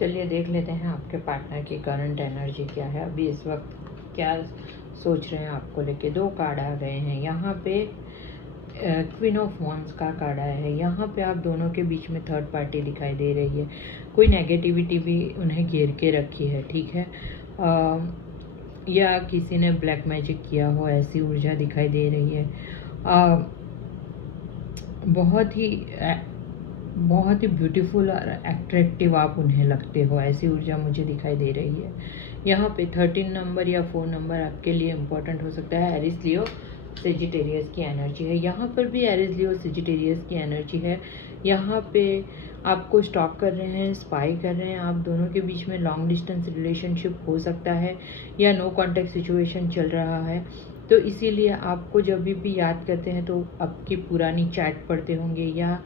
चलिए देख लेते हैं आपके पार्टनर की करंट एनर्जी क्या है, अभी इस वक्त क्या सोच रहे हैं आपको लेके। 2 कार्ड आ गए हैं यहाँ पे। क्वीन ऑफ वॉन्ड्स का कार्ड आया है। यहाँ पे आप दोनों के बीच में थर्ड पार्टी दिखाई दे रही है। कोई नेगेटिविटी भी उन्हें घेर के रखी है, ठीक है। या किसी ने ब्लैक मैजिक किया हो, ऐसी ऊर्जा दिखाई दे रही है। बहुत ही ब्यूटीफुल और एट्रैक्टिव आप उन्हें लगते हो, ऐसी ऊर्जा मुझे दिखाई दे रही है। यहाँ पे 13 नंबर या 4 नंबर आपके लिए इम्पोर्टेंट हो सकता है। एरिस लियो सेजिटेरियस की एनर्जी है। यहाँ पर भी एरिस लियो सेजिटेरियस की एनर्जी है। यहाँ पे आपको स्टॉक कर रहे हैं, स्पाई कर रहे हैं। आप दोनों के बीच में लॉन्ग डिस्टेंस रिलेशनशिप हो सकता है या नो कॉन्टैक्ट सिचुएशन चल रहा है। तो इसीलिए आपको जब भी याद करते हैं तो आपकी पुरानी चैट पढ़ते होंगे या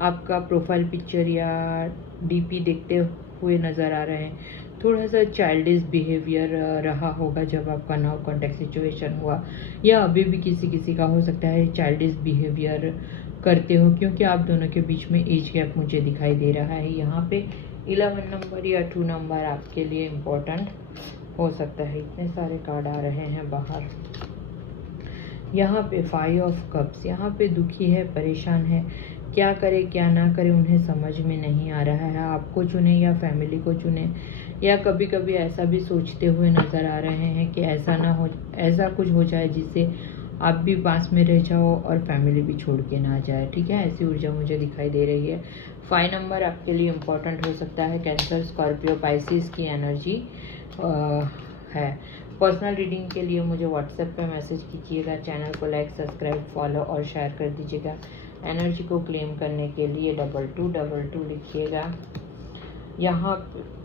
आपका प्रोफाइल पिक्चर या डीपी देखते हुए नज़र आ रहे हैं। थोड़ा सा चाइल्डिश बिहेवियर रहा होगा जब आपका नो कॉन्टैक्ट सिचुएशन हुआ, या अभी भी किसी किसी का हो सकता है चाइल्डिश बिहेवियर करते हो, क्योंकि आप दोनों के बीच में एज गैप मुझे दिखाई दे रहा है। यहाँ पे 11 नंबर या 2 नंबर आपके लिए इम्पोर्टेंट हो सकता है। इतने सारे कार्ड आ रहे हैं बाहर। यहाँ पे 5 ऑफ कप्स, यहाँ पे दुखी है, परेशान है, क्या करे क्या ना करे उन्हें समझ में नहीं आ रहा है। आपको चुने या फैमिली को चुने, या कभी कभी ऐसा भी सोचते हुए नज़र आ रहे हैं कि ऐसा कुछ हो जाए जिससे आप भी पास में रह जाओ और फैमिली भी छोड़ के ना जाए, ठीक है। ऐसी ऊर्जा मुझे दिखाई दे रही है। 5 नंबर आपके लिए इम्पोर्टेंट हो सकता है। कैंसर, स्कॉर्पियो, पाइसिस की एनर्जी है। पर्सनल रीडिंग के लिए मुझे व्हाट्सएप पे मैसेज कीजिएगा। चैनल को लाइक, सब्सक्राइब, फॉलो और शेयर कर दीजिएगा। एनर्जी को क्लेम करने के लिए 2222 लिखिएगा। यहाँ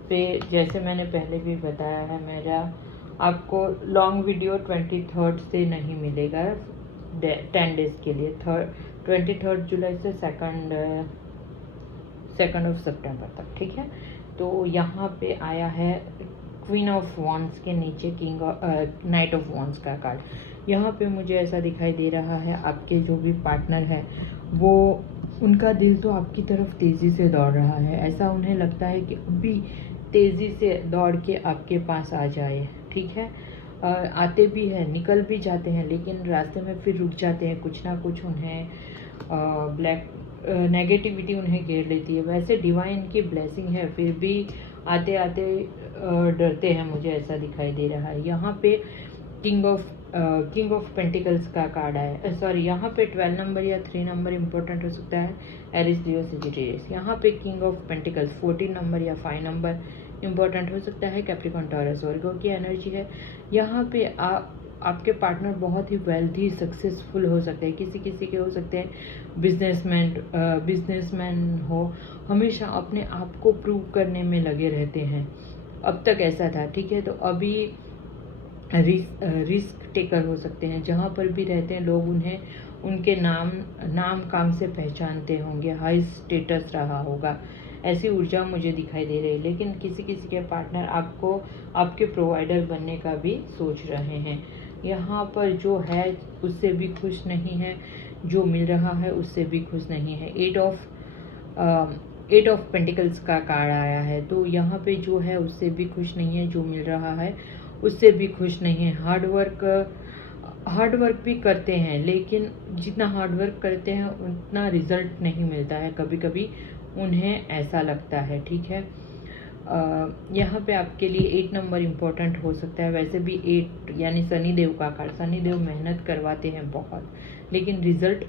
पे जैसे मैंने पहले भी बताया है, मेरा आपको लॉन्ग वीडियो 23 से नहीं मिलेगा 10 डेज़ के लिए। 23 जुलाई से 2 ऑफ सितंबर तक, ठीक है। तो यहाँ पे आया है क्वीन ऑफ वॉन्ड्स के नीचे नाइट ऑफ वॉन्ड्स का कार्ड। यहाँ पे मुझे ऐसा दिखाई दे रहा है आपके जो भी पार्टनर है वो, उनका दिल तो आपकी तरफ तेज़ी से दौड़ रहा है। ऐसा उन्हें लगता है कि अभी तेज़ी से दौड़ के आपके पास आ जाए, ठीक है। आते भी हैं, निकल भी जाते हैं, लेकिन रास्ते में फिर रुक जाते हैं। कुछ ना कुछ उन्हें नेगेटिविटी उन्हें घेर लेती है। वैसे डिवाइन की ब्लेसिंग है, फिर भी आते आते डरते हैं, मुझे ऐसा दिखाई दे रहा है। यहाँ पे किंग ऑफ पेंटिकल्स का कार्ड है। सॉरी, यहाँ पे 12 नंबर या 3 नंबर इम्पोर्टेंट हो सकता है। Aries Leo Sagittarius. यहाँ पे किंग ऑफ पेंटिकल्स 14 नंबर या 5 नंबर इम्पोर्टेंट हो सकता है। कैप्रिकॉर्न, टॉरस, वर्गो की एनर्जी है। यहाँ पे आपके पार्टनर बहुत ही वेल्थी, सक्सेसफुल हो सकते हैं। किसी किसी के हो सकते हैं बिजनेसमैन हो, हमेशा अपने आप को प्रूव करने में लगे रहते हैं। अब तक ऐसा था, ठीक है। तो अभी रिस्क टेकर हो सकते हैं। जहाँ पर भी रहते हैं लोग उन्हें उनके नाम काम से पहचानते होंगे। हाई स्टेटस रहा होगा, ऐसी ऊर्जा मुझे दिखाई दे रही है। लेकिन किसी किसी के पार्टनर आपको आपके प्रोवाइडर बनने का भी सोच रहे हैं। यहाँ पर जो है उससे भी खुश नहीं है, जो मिल रहा है उससे भी खुश नहीं है। 8 ऑफ पेंटिकल्स का कार्ड आया है। तो यहाँ पे जो है उससे भी खुश नहीं है, जो मिल रहा है उससे भी खुश नहीं है। हार्ड वर्क भी करते हैं, लेकिन जितना हार्ड वर्क करते हैं उतना रिजल्ट नहीं मिलता है, कभी कभी उन्हें ऐसा लगता है, ठीक है। यहाँ पे आपके लिए 8 नंबर इम्पोर्टेंट हो सकता है। वैसे भी 8 यानी शनिदेव का कार्ड। शनिदेव मेहनत करवाते हैं बहुत, लेकिन रिजल्ट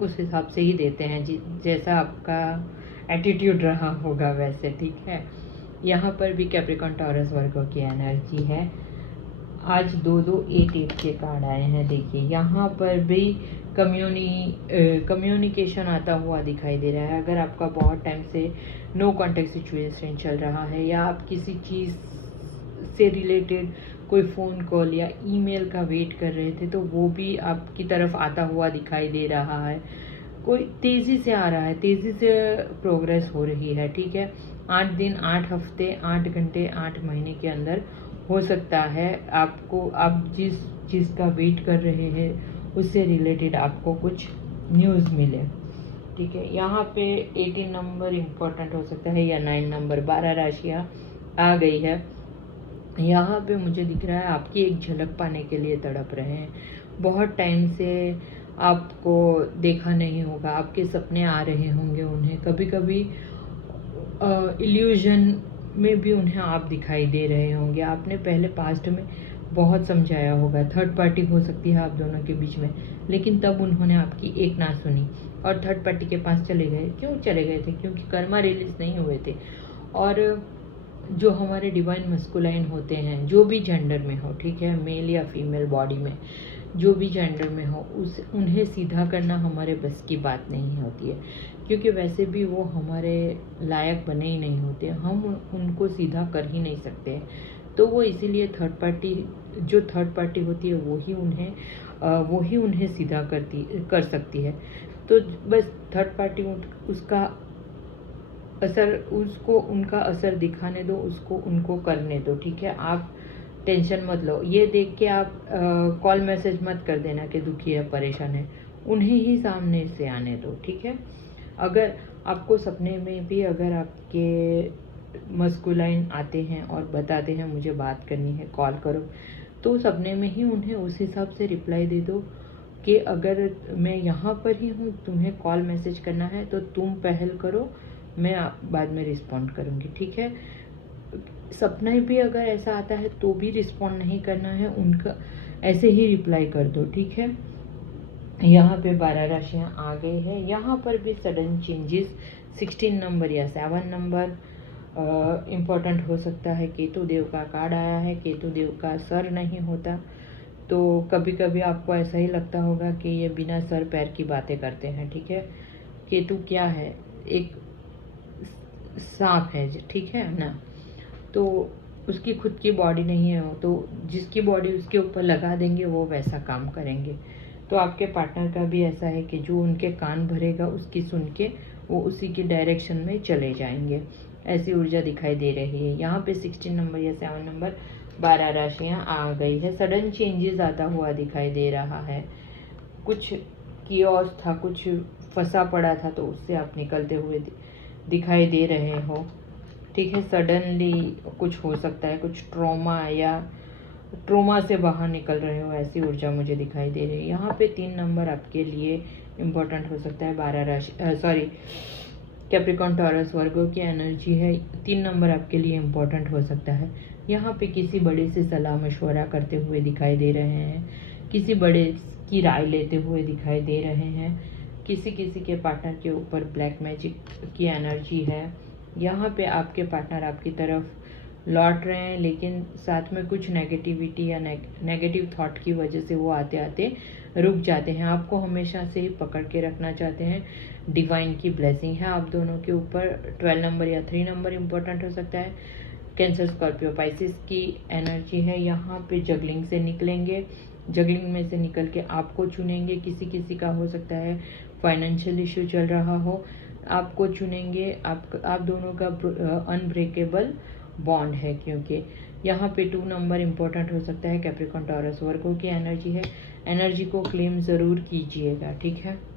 उस हिसाब से ही देते हैं जैसा आपका एटीट्यूड रहा होगा वैसे, ठीक है। यहाँ पर भी कैप्रिकॉर्न, टॉरस, वर्गो की एनर्जी है। आज 2-2-8-8 के कार्ड आए हैं। देखिए यहाँ पर भी कम्युनिकेशन आता हुआ दिखाई दे रहा है। अगर आपका बहुत टाइम से नो कॉन्टैक्ट सिचुएशन चल रहा है, या आप किसी चीज़ से रिलेटेड कोई फ़ोन कॉल या ईमेल का वेट कर रहे थे, तो वो भी आपकी तरफ आता हुआ दिखाई दे रहा है। कोई तेज़ी से आ रहा है, तेज़ी से प्रोग्रेस हो रही है, ठीक है। 8 दिन, 8 हफ्ते, 8 घंटे, 8 महीने के अंदर हो सकता है आपको, आप जिस चीज़ का वेट कर रहे हैं उससे रिलेटेड आपको कुछ न्यूज़ मिले। ठीक है। यहाँ पे 18 नंबर इम्पोर्टेंट हो सकता है या 9 नंबर, 12 राशियाँ आ गई है। यहाँ पे मुझे दिख रहा है आपकी एक झलक पाने के लिए तड़प रहे हैं। बहुत टाइम से आपको देखा नहीं होगा, आपके सपने आ रहे होंगे उन्हें, कभी कभी इल्यूजन में भी उन्हें आप दिखाई दे रहे होंगे। आपने पहले पास्ट में बहुत समझाया होगा, थर्ड पार्टी हो सकती है आप दोनों के बीच में, लेकिन तब उन्होंने आपकी एक ना सुनी और थर्ड पार्टी के पास चले गए। क्यों चले गए थे? क्योंकि कर्मा रिलीज नहीं हुए थे। और जो हमारे डिवाइन मस्कुलाइन होते हैं, जो भी जेंडर में हो, ठीक है, मेल या फीमेल बॉडी में जो भी जेंडर में हो, उन्हें सीधा करना हमारे बस की बात नहीं होती है, क्योंकि वैसे भी वो हमारे लायक बने ही नहीं होते, हम उनको सीधा कर ही नहीं सकते। तो वो इसीलिए थर्ड पार्टी होती है वो ही उन्हें सीधा कर सकती है। तो बस थर्ड पार्टी उनका असर दिखाने दो, उनको करने दो, ठीक है। आप टेंशन मत लो। ये देख के आप कॉल मैसेज मत कर देना कि दुखी है, परेशान है, उन्हें ही सामने से आने दो, ठीक है। अगर आपको सपने में भी अगर आपके मस्कुलाइन आते हैं और बताते हैं मुझे बात करनी है, कॉल करो, तो सपने में ही उन्हें उस हिसाब से रिप्लाई दे दो कि अगर मैं यहाँ पर ही हूँ, तुम्हें कॉल मैसेज करना है तो तुम पहल करो, मैं बाद में रिस्पॉन्ड करूँगी, ठीक है। सपना भी अगर ऐसा आता है तो भी रिस्पॉन्ड नहीं करना है, उनका ऐसे ही रिप्लाई कर दो, ठीक है। यहाँ पे 12 राशियाँ आ गई है। यहाँ पर भी सडन चेंजेस 16 नंबर या 7 नंबर इम्पोर्टेंट हो सकता है। केतु देव का कार्ड आया है, केतु देव का सर नहीं होता, तो कभी कभी आपको ऐसा ही लगता होगा कि ये बिना सर पैर की बातें करते हैं, ठीक है। केतु क्या है? एक सांप है, ठीक है ना। तो उसकी खुद की बॉडी नहीं है, तो जिसकी बॉडी उसके ऊपर लगा देंगे वो वैसा काम करेंगे। तो आपके पार्टनर का भी ऐसा है कि जो उनके कान भरेगा उसकी सुन के वो उसी के डायरेक्शन में चले जाएंगे, ऐसी ऊर्जा दिखाई दे रही है। यहाँ पे 16 नंबर या 7 नंबर 12 राशियाँ आ गई है। सडन चेंजेस आता हुआ दिखाई दे रहा है। कुछ कियोस था, कुछ फंसा पड़ा था, तो उससे आप निकलते हुए दिखाई दे रहे हो, ठीक है। सडनली कुछ हो सकता है, कुछ ट्रोमा से बाहर निकल रहे हो, ऐसी ऊर्जा मुझे दिखाई दे रही है। यहाँ पे 3 नंबर आपके लिए इम्पोर्टेंट हो सकता है। 12 राशि कैप्रिकॉर्न, टॉरस, वर्गो की एनर्जी है। 3 नंबर आपके लिए इम्पोर्टेंट हो सकता है। यहाँ पे किसी बड़े से सलाह मशवरा करते हुए दिखाई दे रहे हैं, किसी बड़े की राय लेते हुए दिखाई दे रहे हैं। किसी के पार्टनर के ऊपर ब्लैक मैजिक की एनर्जी है। यहाँ पे आपके पार्टनर आपकी तरफ लौट रहे हैं, लेकिन साथ में कुछ नेगेटिविटी या नेगेटिव थॉट की वजह से वो आते आते रुक जाते हैं। आपको हमेशा से ही पकड़ के रखना चाहते हैं। डिवाइन की ब्लेसिंग है आप दोनों के ऊपर। 12 नंबर या 3 नंबर इम्पोर्टेंट हो सकता है। कैंसर, स्कॉर्पियो, पाइसिस की एनर्जी है। यहाँ पे जगलिंग से निकलेंगे, जगलिंग में से निकल के आपको चुनेंगे। किसी का हो सकता है फाइनेंशियल इश्यू चल रहा हो, आपको चुनेंगे। आप दोनों का अनब्रेकेबल बॉन्ड है, क्योंकि यहाँ पे 2 नंबर इम्पोर्टेंट हो सकता है। कैप्रिकॉर्न, टॉरस, वर्गो की एनर्जी है। एनर्जी को क्लेम ज़रूर कीजिएगा, ठीक है।